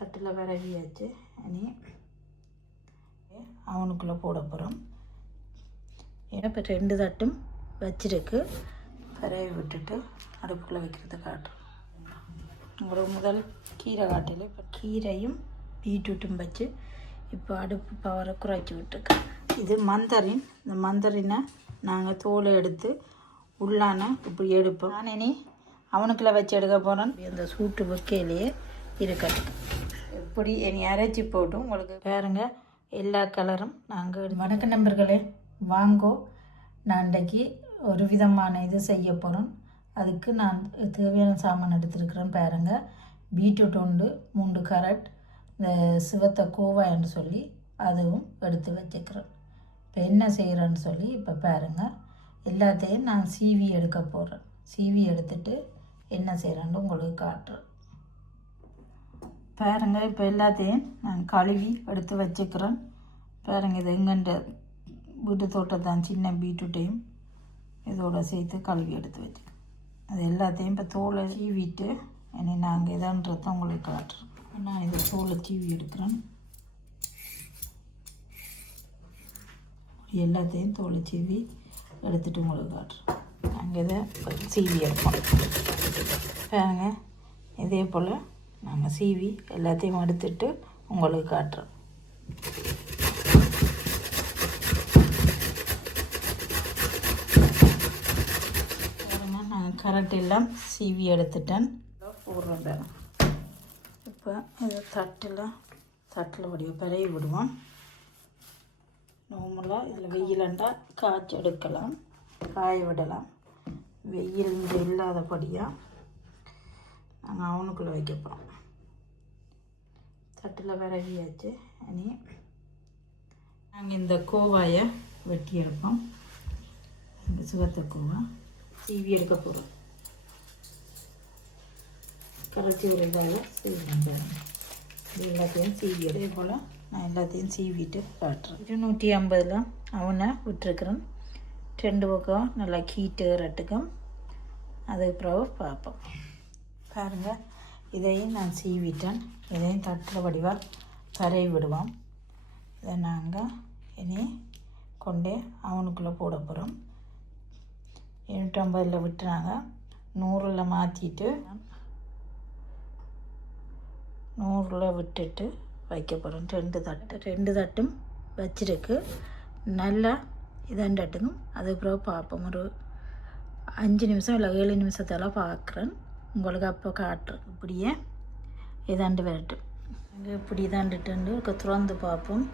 தட்டில் விரவியாச்சு இனி அவனுக்குள்ளே போட போகிறோம் இப்போ ரெண்டு தட்டும் வச்சிருக்கு. விரவி விட்டுட்டு அடுப்புக்குள்ளே வைக்கிறது காட்டுறோம் உங்களுக்கு முதல் கீரை காட்டில இப்போ கீரையும் பீட்ரூட்டும் வச்சு இப்போ அடுப்பு பவரை குறைச்சி விட்டுருக்கேன் இது மந்தரின். இந்த மந்தரினை நாங்கள் தோலை எடுத்து உள்ளான இப்படி எடுப்போம். நான் இனி அவனுக்குள்ள வச்சு எடுக்க போகிறேன் இந்த சூட்டு வைக்கையிலேயே இருக்கட்டும். எப்படி இனி அரைச்சி போட்டும் உங்களுக்கு பாருங்க எல்லா கலரும் நாங்கள் வணக்க நண்பர்களே வாங்கோ. நான் இன்றைக்கி ஒரு விதமான இது செய்ய போகிறோம் அதுக்கு நான் தேவையான சாமான் எடுத்துருக்கிறேன் பாருங்க. பீட்ரூட் உண்டு மூன்று கரட் இந்த சிவத்த கோவான்னு சொல்லி அதுவும் எடுத்து வச்சுக்கிறேன். இப்போ என்ன செய்கிறேன்னு சொல்லி இப்போ பாருங்கள் எல்லாத்தையும் நான் சீவி எடுக்க போகிறேன் சீவி எடுத்துட்டு என்ன செய்கிறேன்னு உங்களுக்கு காட்டுறேன். பாருங்க இப்போ எல்லாத்தையும் நான் கழுவி எடுத்து வச்சுக்கிறேன். பாருங்க இது எங்கண்ட வீட்டு தோட்டத்தான் சின்ன பீட்ரூட்டையும் இதோட சேர்த்து கழுவி எடுத்து வச்சுக்கிறேன். அது எல்லாத்தையும் இப்போ தோலை சீவிட்டு என்னை நாங்கள் இதான்றத உங்களுக்கு காட்டுறோம் நான் இதை தோலை சீவி எடுக்கிறேன். எல்லாத்தையும் தோலை சீவி எடுத்துட்டு உங்களுக்கு காட்டுறோம் நாங்கள் இதை சீவி எடுப்போம். பாருங்க இதே போல் நாங்கள் சீவி எல்லாத்தையும் எடுத்துட்டு உங்களுக்கு காட்டுறோம். நான் கரண்ட் எல்லாம் சீவி எடுத்துட்டேன். போடுறோம் இப்போ இந்த தட்டில் தட்டில் வடிவ பிறகு விடுவோம். நார்மலாக இதில் வெயிலண்டா காய்ச்சி எடுக்கலாம் காய விடலாம். வெயில் இங்கே இல்லாதபடியாக நாங்கள் அவனுக்குள்ளே வைக்கப்போம். தட்டில் விரவியாச்சு. இனி நாங்கள் இந்த கோவாயை வெட்டி எடுப்போம். இந்த சுகத்த கோவா. சீவி எடுக்க போகிறோம் கரைச்சி ஒரு இதால் செய்வோம் எல்லாத்தையும் சீவி அதே போல் நான் எல்லாத்தையும் சீவிட்டு காட்டுறேன். இருநூற்றி ஐம்பதில் அவனை விட்டுருக்குறேன். ரெண்டு பக்கம் நல்லா கீட்டு ரெட்டுக்கும் அதுக்கு பிறகு பார்ப்போம். பாருங்கள் இதையும் நான் சீவிட்டேன். இதையும் தட்டில் வடிவாக தரை விடுவோம். இதை நாங்கள் இனி கொண்டே அவனுக்குள்ளே போட போகிறோம் எண்ணூற்றம்பதில் விட்டுனாங்க நூறில் மாற்றிட்டு நூறில் விட்டுட்டு வைக்க போகிறோம் ரெண்டு தட்டு ரெண்டு தட்டும் வச்சிருக்கு. நல்லா இதாண்டட்டுங்க அதுக்கப்புறம் பார்ப்போம் ஒரு அஞ்சு நிமிஷம் இல்லை ஏழு நிமிஷத்தெல்லாம் பார்க்குறேன் உங்களுக்கு அப்போ காட்டுறேன். இப்படியே இதாண்டு விரட்டும். அங்கே இப்படி இதாண்டுட்டு இருக்க திறந்து பார்ப்போம்.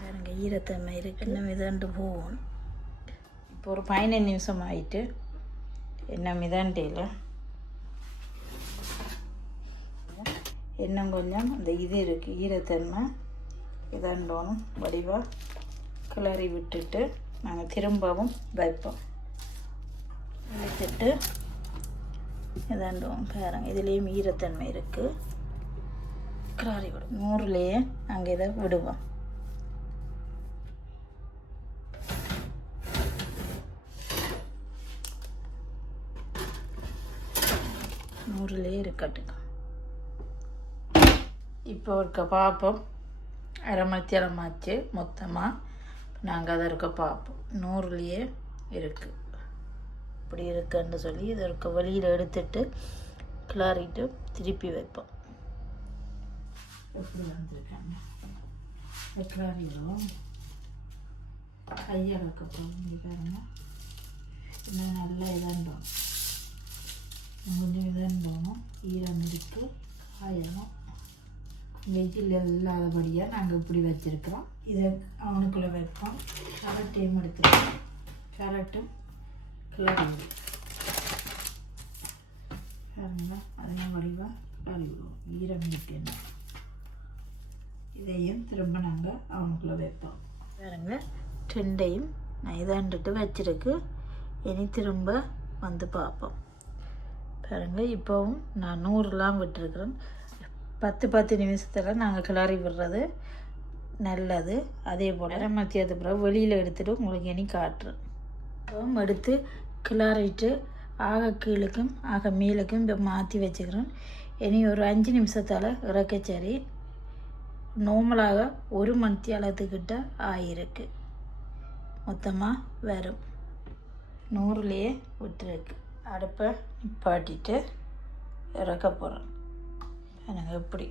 பாருங்க ஈரத்தன்மை இருக்கு. இன்னும் இதாண்டு போகும். இப்போ ஒரு பதினஞ்சு நிமிஷம் ஆயிட்டு என்ன மிதாண்டையில் இன்னும் கொஞ்சம் அந்த இது இருக்குது ஈரத்தன்மை இதாண்டோணும் வடிவாக கிளறி விட்டுட்டு நாங்கள் திரும்பவும் வைப்போம். வைத்துட்டு இதாண்டும் பாருங்க. இதுலேயும் ஈரத்தன்மை இருக்குது கிராரி விடும். நூறுலேயே நாங்கள் இதை விடுவோம். நூறுலேயே இருக்கட்டுங்க. இப்போ இருக்க பார்ப்போம் அரை மத்தியாலம் மொத்தமாக நாங்கள் அதை இருக்க பார்ப்போம் நூறுலேயே இருக்குது இப்படி இருக்குன்னு சொல்லி இதை இருக்க வெளியில் எடுத்துட்டு கிளறிட்டு திருப்பி வைப்போம். எப்படி வந்திருக்காங்க கிளறிடும் கையை வைக்கப்போம் இங்கே பாருங்க. இன்னும் நல்லா இதாண்டோம் கொஞ்சம் இதாண்டோம் ஈரம் இருக்கு காயணும் வெயில் இல்லாதபடியாக நாங்கள் இப்படி வச்சுருக்கிறோம். இதை அவனுக்குள்ளே வைப்போம். கேரட்டையும் எடுத்துருக்கோம் கேரட்டும் கிளறி பாருங்க அதையும் வடிவாக கிளறி விடுவோம் ஈரம் இருக்குன்னு இதையும் திரும்ப நாங்கள் அவனுக்குள்ளே வைப்போம். பாருங்க ரெண்டையும் நான் இதாண்டுட்டு வச்சிருக்கு. இனி திரும்ப வந்து பார்ப்போம். பாருங்க இப்போவும் நான் நூறுலாம் விட்டுருக்குறேன். பத்து பத்து நிமிஷத்தில் நாங்கள் கிளறி விடுறது நல்லது. அதே போல் மத்தியது பிறகு வெளியில் எடுத்துகிட்டு உங்களுக்கு இனி காட்டுறேன். அப்புறம் எடுத்து கிளறிட்டு ஆக கீழுக்கும் ஆக மேலுக்கும் இப்போ மாற்றி வச்சுக்கிறேன் இனி ஒரு அஞ்சு நிமிஷத்தால் இறக்க சரி நார்மலாக ஒரு மணித்தியாலத்துக்கிட்ட ஆயிருக்கு. மொத்தமாக வரும் நூறுலேயே விட்டுருக்கு. அடுப்பை நிப்பாட்டிட்டு இறக்க போகிறேன் எனக்கு எப்படி.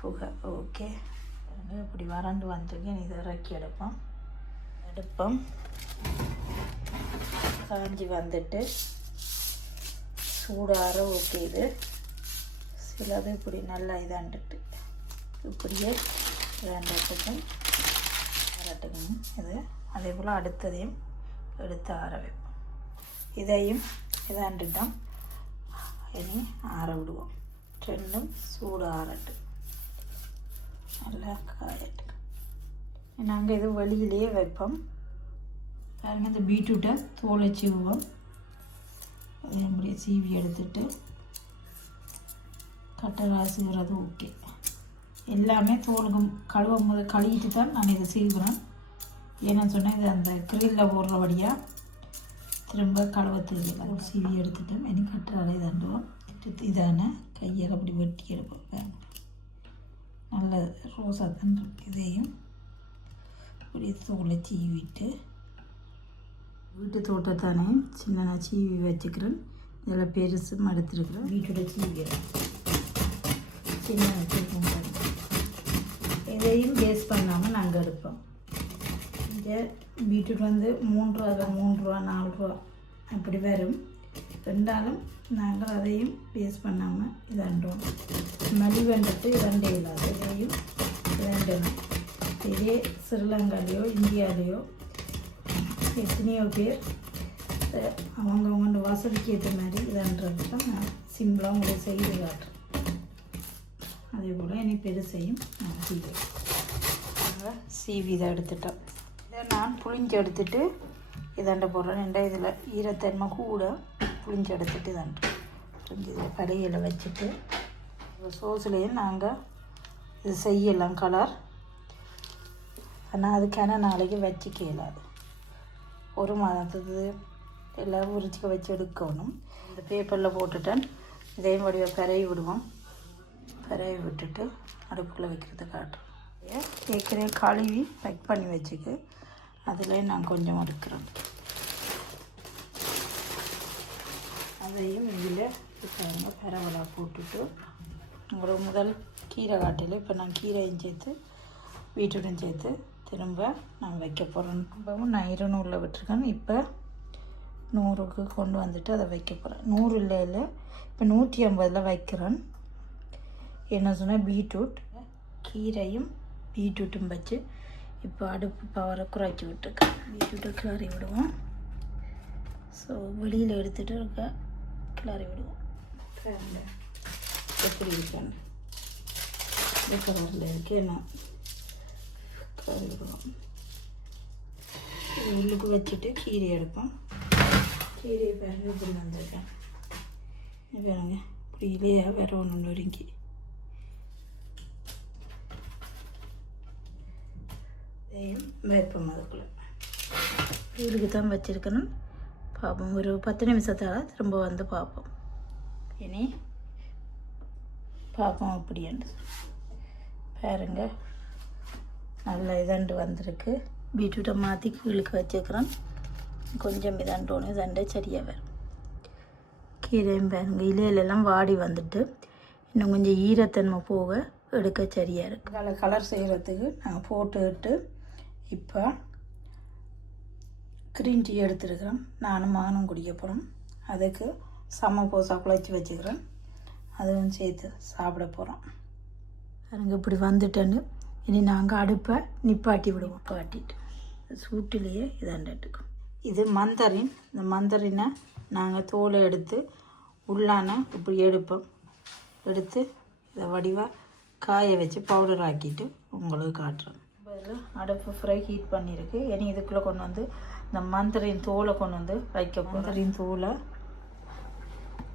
புகை ஓகே. எனக்கு இப்படி வறண்டு வந்துருக்கேன் இதை இறக்கி எடுப்போம். எடுப்போம். காஞ்சி வந்துட்டு சூடார ஓகே இது. சிலது இப்படி நல்லா இதாண்டுட்டு இப்படியே ரெண்டுத்துக்கும் வரட்டுக்கணும் இது. அதே போல் அடுத்ததையும் எடுத்து ஆற வைப்போம். இதையும் இதாண்டுட்டோம். இனி ஆற விடுவோம். ரெண்டும் சூடு ஆறட்டு நல்லா காயட்டு நாங்கள் இது வழியிலேயே வைப்போம். பாருங்க இந்த பீட்ரூட்டை தோலை சீவுவோம் அதே அப்படியே சீவி எடுத்துட்டு கட்டரா சீவுறது ஓகே. எல்லாமே தோலுக்கு கழுவும் போது கழுவிட்டு தான் நான் இதை சீவுகிறேன். ஏன்னா சொன்னேன் இது அந்த கிரில்லில் போடுறபடியாக திரும்ப கழுவத்துக்கு அது சீவி எடுத்துட்டோம் இனி கட்டுறாலே தண்டுவோம் இதான கையால் அப்படி வெட்டி எடுப்போம். நல்ல ரோசா தான் இதையும் இப்படி தோலை சீவிட்டு வீட்டு தோட்டத்தானே சின்ன நான் சீவி வச்சுக்கிறேன். இதில் பெருசு மடுத்துருக்குறேன் வீட்டோட சீவிக்கிறேன் சின்ன வச்சுருக்கோம் எதையும் இதையும் வேஸ்ட் பண்ணாமல் நாங்கள் எடுப்போம். இங்கே பீட்ரூட் வந்து மூணு ரூபா தான் மூணு ரூபா நாலு ரூபா அப்படி வரும். ரெண்டாலும் நாங்கள் அதையும் வேஸ்ட் பண்ணாமல் இதாண்டோம் மலிவண்டத்து இரண்டே இல்லாத இதையும் இரண்டணும் இதே ஸ்ரீலங்காலேயோ இந்தியாலேயோ எத்தனையோ பேர் அஹ், வசதிக்கு ஏற்ற மாதிரி இதான்றது தான் நான் சிம்பிளாக உங்களுக்கு செய்து காட்டுறேன். அதே போல் இனி பெருசையும் நான் செய்வேன் நாங்கள் சீவி இதை எடுத்துட்டோம் இதை நான் புளிஞ்சு எடுத்துட்டு இதாண்ட போடுறேன். ரெண்டா இதில் ஈரத்தன்மை கூட புளிஞ்சு எடுத்துட்டு இதாண்டு. புளிஞ்சு இதில் படையில் வச்சுட்டு சோஸ்லேயும் நாங்கள் இது செய்யலாம் கலர் ஆனால் அதுக்கான நாளைக்கு வச்சுக்க இயலாது ஒரு மாதத்துக்கு எல்லாம் உரிச்சிக்க வச்சு எடுக்கணும். இந்த பேப்பரில் போட்டுட்டேன். இதையும் வடிவ பரவி விடுவோம். பரவி விட்டுட்டு அடுப்புக்குள்ளே வைக்கிறது காட்டுறேன். ஏற்கனவே கழுவி பேக் பண்ணி வச்சுக்கு அதில் நான் கொஞ்சம் எடுக்கிறேன். அதையும் இதில் பாருங்க பரவலாக போட்டுட்டு உங்களோட முதல் கீரை காட்டையில் இப்போ நான் கீரையும் சேர்த்து வீட்டுடன் சேர்த்து திரும்ப நான் வைக்க போகிறேன் ரொம்பவும் நான் இருநூறில் விட்டுருக்கேன். இப்போ நூறுக்கு கொண்டு வந்துட்டு அதை வைக்க போகிறேன் நூறு இல்லை இல்லை. இப்போ நூற்றி ஐம்பதில் வைக்கிறேன். என்ன சொன்னால் பீட்ரூட். கீரையும் பீட்ரூட்டும் வச்சு இப்போ அடுப்பு பவரை குறைச்சி விட்டுருக்கேன். பீட்ரூட்டை கிளறி விடுவோம். ஸோ வெளியில் எடுத்துகிட்டு இருக்க கிளறி விடுவோம். எப்படி இருக்கேன் இந்த கலரில் இருக்கு என்ன? கிளறி இது உள்ளுக்கு வச்சுட்டு கீரை எடுப்போம். கீரையை பாருங்க இப்படி வந்திருக்கேன். பாருங்க இப்படி இல்லையா வேற ஒன்று நொறுங்கி. இதையும் வைப்போம் அதுக்குள்ளே இதுக்கு தான் வச்சுருக்கணும். பார்ப்போம் ஒரு பத்து நிமிஷத்தால் திரும்ப வந்து பார்ப்போம் இனி பார்ப்போம் அப்படின்ட்டு பாருங்க. நல்ல இதாண்டு வந்திருக்கு. பீட்ரூட்டை மாற்றி கீழுக்கு வச்சுக்கிறேன் கொஞ்சம் இதாண்டோன்னு இதாண்டே சரியாக வரும். கீரையும் பாருங்க இலையிலெல்லாம் வாடி வந்துட்டு இன்னும் கொஞ்சம் ஈரத்தன்மை போக எடுக்க சரியாக இருக்குது அதில் கலர் செய்கிறதுக்கு நாங்கள் போட்டுக்கிட்டு இப்போ க்ரீன் டீ எடுத்துருக்கிறேன் நானும் மகனும் குடிக்க போகிறோம் அதுக்கு சம போசா குழச்சி வச்சுக்கிறேன் அதுவும் சேர்த்து சாப்பிட போகிறோம் அதுங்க இப்படி வந்துட்டேன்னு இனி நாங்கள் அடுப்பை நிப்பாட்டி விடுவோம் பாட்டிட்டு சூட்டிலேயே இதாண்டுக்கும் இது மந்தரின் இந்த மந்தரினை நாங்கள் தோலை எடுத்து உள்ளான இப்படி எடுப்போம். எடுத்து இதை வடிவாக காய வச்சு பவுடர் ஆக்கிட்டு உங்களுக்கு காட்டுறோம். அடுப்பு ஃப்ரை ஹீட் பண்ணியிருக்கு. இனி இதுக்குள்ளே கொண்டு வந்து இந்த மந்தரின் தோலை கொண்டு வந்து வைக்க மந்தரின் தோலை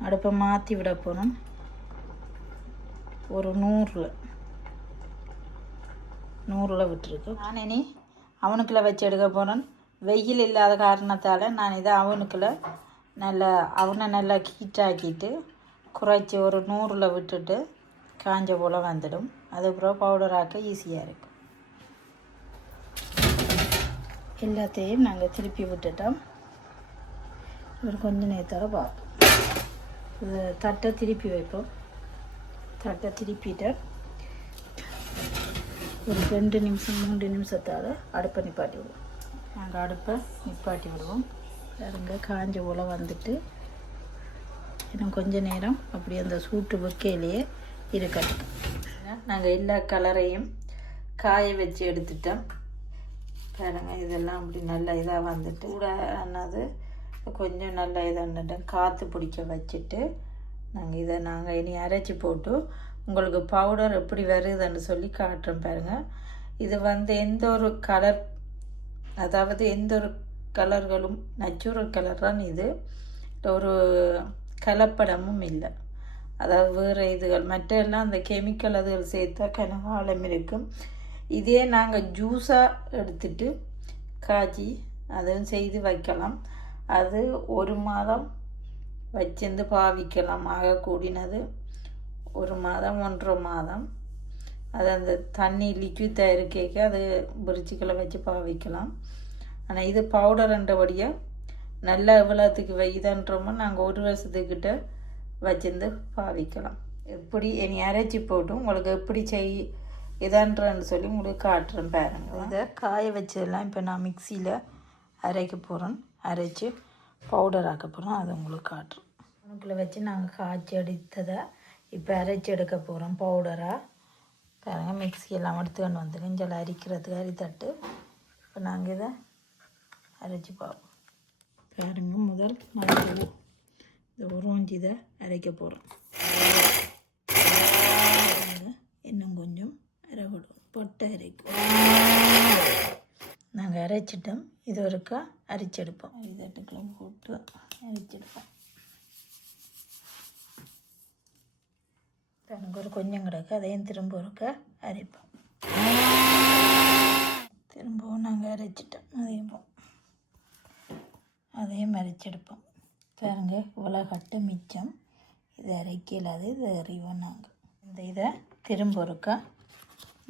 அடுப்பை மாற்றி விட போகிறோம் ஒரு நூறில். நூறில் விட்டுருக்கு. நான் இனி அவனுக்குள்ள வச்சு எடுக்க போகிறேன் வெயில் இல்லாத காரணத்தால் நான் இதை அவனுக்குள்ள நல்லா அவனை நல்லா ஹீட்டாக்கிட்டு குறைச்சி ஒரு நூறில் விட்டுட்டு காஞ்ச போல் வந்துடும். அதுக்கப்புறம் பவுடர் ஆக்க ஈஸியாக இருக்கும் எல்லாத்தையும் நாங்கள் திருப்பி விட்டுட்டோம். ஒரு கொஞ்ச நேரத்தோட பார்ப்போம். தட்டை திருப்பி வைப்போம். தட்டை திருப்பிட்டு ஒரு ரெண்டு நிமிஷம் மூன்று நிமிஷத்தால் அடுப்பை நிப்பாட்டி விடுவோம். நாங்கள் அடுப்பை நிப்பாட்டி விடுவோம். பாருங்க காஞ்ச உலை வந்துட்டு இன்னும் கொஞ்ச நேரம் அப்படி அந்த சூட்டு வைக்கையிலேயே இருக்கட்டும். நாங்கள் எல்லா கலரையும் காய வச்சு எடுத்துட்டோம். பாருங்க இதெல்லாம் அப்படி நல்ல இதாக வந்துட்டு கூட ஆனது கொஞ்சம் நல்ல இதாக காற்று பிடிக்க வச்சுட்டு நாங்கள் இதை நாங்கள் இனி அரைச்சி போட்டு உங்களுக்கு பவுடர் எப்படி வருதுன்னு சொல்லி காட்டுறோம் பாருங்கள் இது வந்து எந்த ஒரு கலர் அதாவது எந்த ஒரு கலர்களும் நேச்சுரல் கலர் தான் இது. ஒரு கலப்படமும் இல்லை. அதாவது வேறு இதுகள் மற்ற எல்லாம் அந்த கெமிக்கல் அதுகள் சேர்த்தா கனகாலம் இருக்கும். இதே நாங்கள் ஜூஸாக எடுத்துட்டு காய்ச்சி அதுவும் செய்து வைக்கலாம். அது ஒரு மாதம் வச்சிருந்து பாவிக்கலாம் ஆக கூடினது ஒரு மாதம் ஒன்றரை மாதம். அது அந்த தண்ணி லிக்விட் இருக்கேக்க அது பிரிட்ஜுக்களை வச்சு பாவிக்கலாம். ஆனால் இது பவுடர்ன்றபடியாக நல்லா எவ்வளோத்துக்கு வைதன்றோமோ நாங்கள் ஒரு வருஷத்துக்கிட்ட வச்சிருந்து பாவிக்கலாம். எப்படி என்னை அரைச்சி போட்டும் உங்களுக்கு எப்படி செய் இதான்றன்னு சொல்லி உங்களுக்கு காட்டுறேன் பாருங்கள் இதை காய வச்சதெல்லாம் இப்போ நான் மிக்சியில் அரைக்க போகிறேன் அரைச்சி பவுடர் ஆக்க போகிறோம் அதை உங்களுக்கு காட்டுறோம் உனக்குள்ள வச்சு நாங்கள் காய்ச்சி அடித்ததை இப்போ அரைச்சி எடுக்க போகிறோம் பவுடராக பாருங்க மிக்ஸி எல்லாம் எடுத்துக்கிட்டு வந்து கொஞ்சம் அரிக்கிறதுக்கு அரி தட்டு. இப்போ நாங்கள் இதை அரைச்சி பார்ப்போம். பாருங்க முதல் மஞ்சள். இந்த உருவஞ்சி இதை அரைக்க போகிறோம். இன்னும் கொஞ்சம் அரைவிடும் பொட்டை அரைக்கும் நாங்கள் அரைச்சிட்டோம். இது ஒருக்கா அரைச்செடுப்போம் அரிதட்டுக்கெல்லாம் போட்டு அரைச்செடுப்போம் எனக்கு ஒரு கொஞ்சம் கிடக்கு அதையும் திரும்ப ஒருக்கா அரைப்போம் திரும்பவும் நாங்கள் அரைச்சிட்டோம் அதையும் அதையும் அரைச்செடுப்போம் பாருங்க இவ்வளோ கட்டு மிச்சம். இது அரைக்கலாது இது அறிவோம் நாங்கள் இந்த இதை திரும்ப ஒருக்கா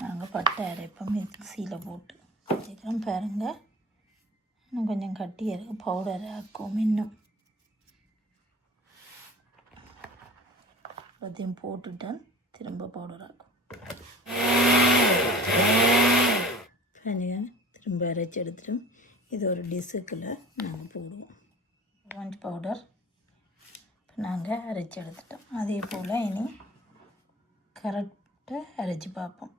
நாங்கள் பட்டை அரைப்போம் மிக்சியில் போட்டு. வச்சுக்கிறோம் பாருங்க இன்னும் கொஞ்சம் கட்டி இருக்கு பவுடர் ஆக்கும் இன்னும். எல்லாத்தையும் போட்டுட்டேன் திரும்ப பவுடர் ஆகும் திரும்ப அரைச்சி எடுத்துட்டு இது ஒரு டிஷ்ஷுக்குள்ள நாங்கள் போடுவோம். ஆரஞ்சு பவுடர் இப்போ நாங்கள் அரைச்சி எடுத்துட்டோம். அதே போல் இனி கரெக்டாக அரைச்சி பார்ப்போம்.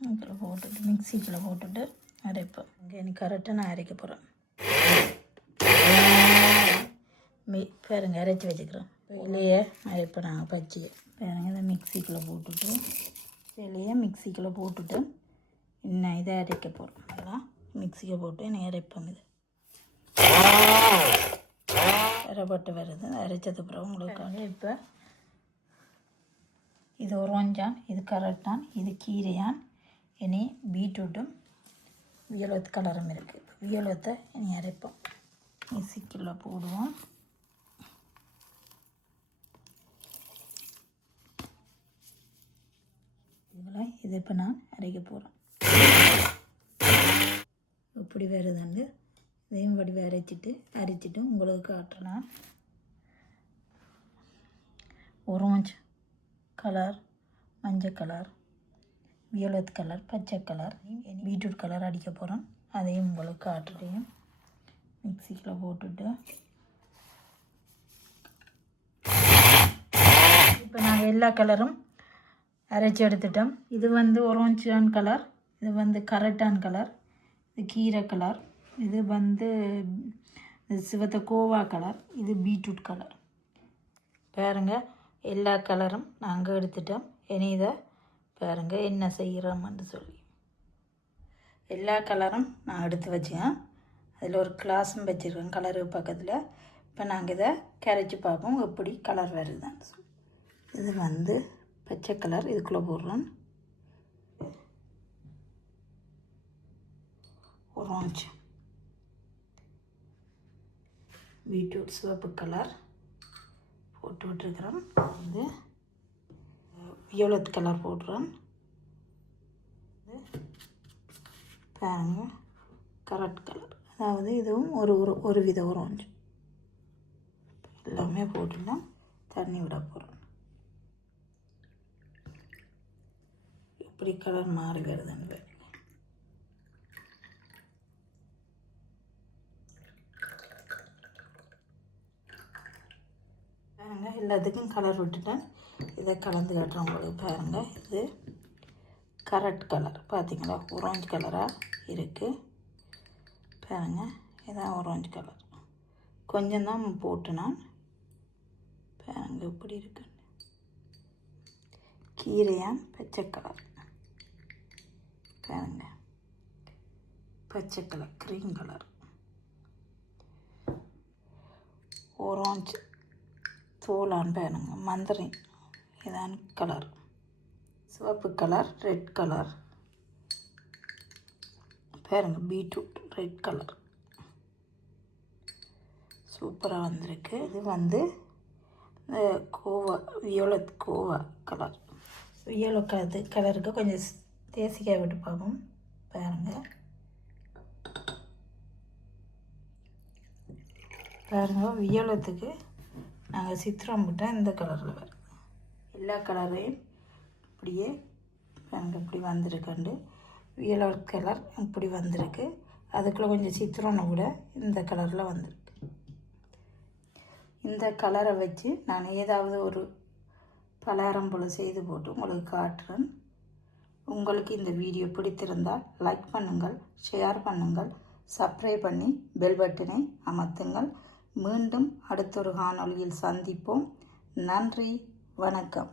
இதில் போட்டுட்டு மிக்சிக்கில் போட்டுட்டு அரைப்போம். இங்கே இனி கரெக்டாக நான் அரைக்க போகிறேன் மி பாருங்க அரைச்சி வச்சுக்கிறோம். வெளியே அரைப்போம் நாங்கள் பச்சையை பாருங்க இதை மிக்சிக்குள்ளே போட்டுட்டு வெளியே மிக்சிக்குள்ளே போட்டுட்டு இன்னும் இதை அரைக்க போகிறோம் அதெல்லாம் மிக்சிக்கு போட்டு இன்னும் அரைப்போம் இது. அரைப்பட்டு வருது. அரைச்சது அப்புறம் உங்களுக்கு இப்போ இது ஒருவஞ்சான் இது கரட்டான் இது கீரையான் இனி பீட்ரூட்டும் வியலோத்து கலரும் இருக்குது இப்போ வியலோத்தை இனி அரைப்போம். மிக்சிக்குள்ளே போடுவோம். இதில் இது இப்போ நான் அரைக்க போகிறேன் இப்படி வருதாண்டு இதையும் வடிவ அரைச்சிட்டு அரைச்சிட்டு உங்களுக்கு காட்டுறேன் orange கலர் மஞ்சள் கலர் வியோலத் கலர் பச்சை கலர் பீட்ரூட் கலர் அடிக்க போகிறோம் அதையும் உங்களுக்கு காட்டுறேன். மிக்சிக்கில் போட்டுட்டு. இப்போ நாங்கள் எல்லா கலரும் அரைச்சி எடுத்துட்டோம். இது வந்து ஒரோஞ்சான் கலர் இது வந்து கரட்டான் கலர் இது கீரை கலர் இது வந்து சிவத்த கோவா கலர் இது பீட்ரூட் கலர் பாருங்கள் எல்லா கலரும் நாங்கள் எடுத்துட்டோம். இனி இதை பாருங்கள் என்ன செய்கிறோம்னு சொல்லி. எல்லா கலரும் நான் எடுத்து வச்சேன். அதில் ஒரு கிளாஸும் வச்சுருக்கேன் கலரு பக்கத்தில். இப்போ நாங்கள் இதை கரைச்சி பார்ப்போம் எப்படி கலர் வருதுன்னு சொல்லி. இது வந்து பச்சை கலர் இதுக்குள்ளே போடுறோம் orange பீட்ரூட் சிவப்பு கலர் போட்டு விட்டுருக்குறோம் இது வியோலத் கலர் போடுறோம் பாருங்க கரட் கலர். அதாவது இதுவும் ஒரு ஒரு ஒரு வித ஒரு எல்லாமே போட்டுலாம் தண்ணி விட போகிறோம் இப்படி கலர் மாறி பாருங்க. எல்லாத்துக்கும் கலர் விட்டுட்டேன். இதை கலந்து காட்டுறேன் உங்களுக்கு பாருங்க. இது கரட் கலர். பார்த்தீங்களா ஒரஞ்சு கலராக இருக்குது பாருங்க இதான் ஒரஞ்சு கலர் கொஞ்சம் தான் போட்டு நான் பாருங்க இப்படி இருக்கு கீரையான் பச்சை கலர் பாருங்க. பச்சை கலர் க்ரீன் கலர். orange தோலான் பாருங்க. மந்திரி. இதான் கலர். சிவப்பு கலர் ரெட் கலர். பாருங்க பீட்ரூட் ரெட் கலர். சூப்பராக வந்திருக்கு. இது வந்து இந்த கோவா வியோலத் கோவா கலர். வியோலோ கலர் கலருக்கு கொஞ்சம் தேசிக்காய் விட்டு பார்ப்போம் பாருங்கள் பாருங்கள் வியோலத்துக்கு நாங்கள் சித்திரம் விட்டால் இந்த கலரில் வருது எல்லா கலரையும் இப்படியே பாருங்க இப்படி வந்திருக்குண்டு. வியலோ கலர் இப்படி வந்திருக்கு. அதுக்குள்ளே கொஞ்சம் சித்திரம்னு கூட இந்த கலரில் வந்திருக்கு. இந்த கலரை வச்சு நான் ஏதாவது ஒரு பலகாரம் போல் செய்து போட்டு உங்களுக்கு காட்டுறேன். உங்களுக்கு இந்த வீடியோ பிடித்திருந்தால் லைக் பண்ணுங்கள் ஷேர் பண்ணுங்கள் சப்ஸ்கிரைப் பண்ணி பெல் பட்டனை அமர்த்துங்கள். மீண்டும் அடுத்தொரு காணொளியில் சந்திப்போம். நன்றி வணக்கம்.